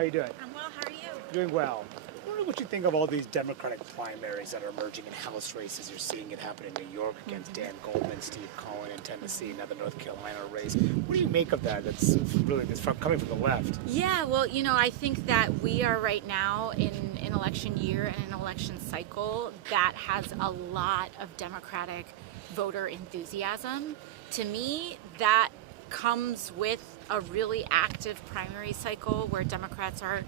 How you doing? I'm well, how are you? Doing well. I wonder what you think of all these Democratic primaries that are emerging in House races. You're seeing it happen in New York against Dan Goldman, Steve Cohen in Tennessee, another North Carolina race. What do you make of that? That's coming from the left. Yeah, well, I think that we are right now in an election year and an election cycle that has a lot of Democratic voter enthusiasm. To me, that comes with a really active primary cycle where Democrats are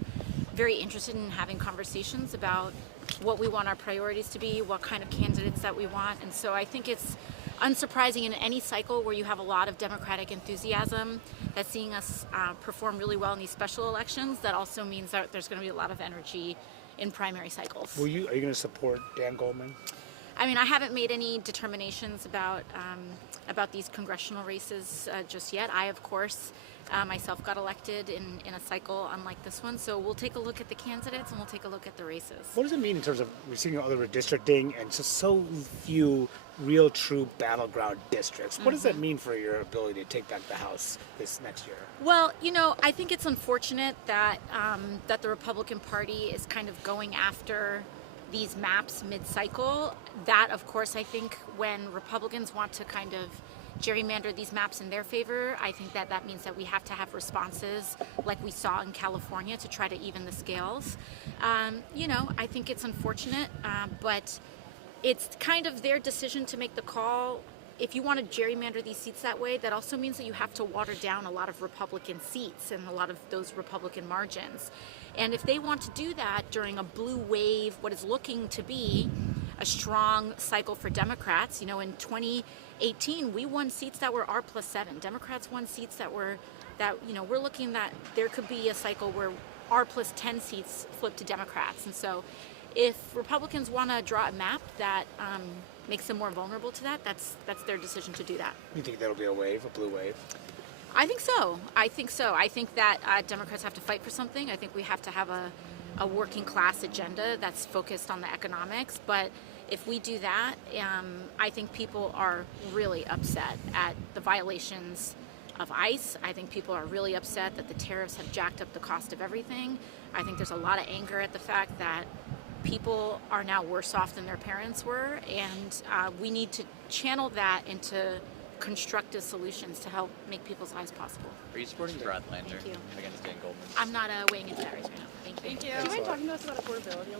very interested in having conversations about what we want our priorities to be, what kind of candidates that we want. And so I think it's unsurprising in any cycle where you have a lot of Democratic enthusiasm that's seeing us perform really well in these special elections. That also means that there's going to be a lot of energy in primary cycles. Are you going to support Dan Goldman? I mean, I haven't made any determinations about these congressional races just yet. I, of course, myself got elected in a cycle unlike this one. So we'll take a look at the candidates and we'll take a look at the races. What does it mean in terms of we're seeing other redistricting and just so few real, true battleground districts? What does that mean for your ability to take back the House this next year? Well, I think it's unfortunate that that the Republican Party is kind of going after these maps mid-cycle. That, of course, I think when Republicans want to kind of gerrymander these maps in their favor, I think that means that we have to have responses like we saw in California to try to even the scales. I think it's unfortunate, but it's kind of their decision to make the call. If you want to gerrymander these seats that way, that also means that you have to water down a lot of Republican seats and a lot of those Republican margins. And if they want to do that during a blue wave, what is looking to be a strong cycle for Democrats, in 2018, we won seats that were R+7. Democrats won seats that we're looking that there could be a cycle where R+10 seats flip to Democrats. And so if Republicans want to draw a map that makes them more vulnerable to that, that's their decision to do that. You think that'll be a blue wave? I think so. I think that Democrats have to fight for something. I think we have to have a working class agenda that's focused on the economics. But if we do that, I think people are really upset at the violations of ICE. I think people are really upset that the tariffs have jacked up the cost of everything. I think there's a lot of anger at the fact that people are now worse off than their parents were, and we need to channel that into constructive solutions to help make people's lives possible. Are you supporting Brad Lander Thank you. against Dan Goldman? I'm not weighing into that right now. Thank you. Do you mind talking to us about affordability a little bit?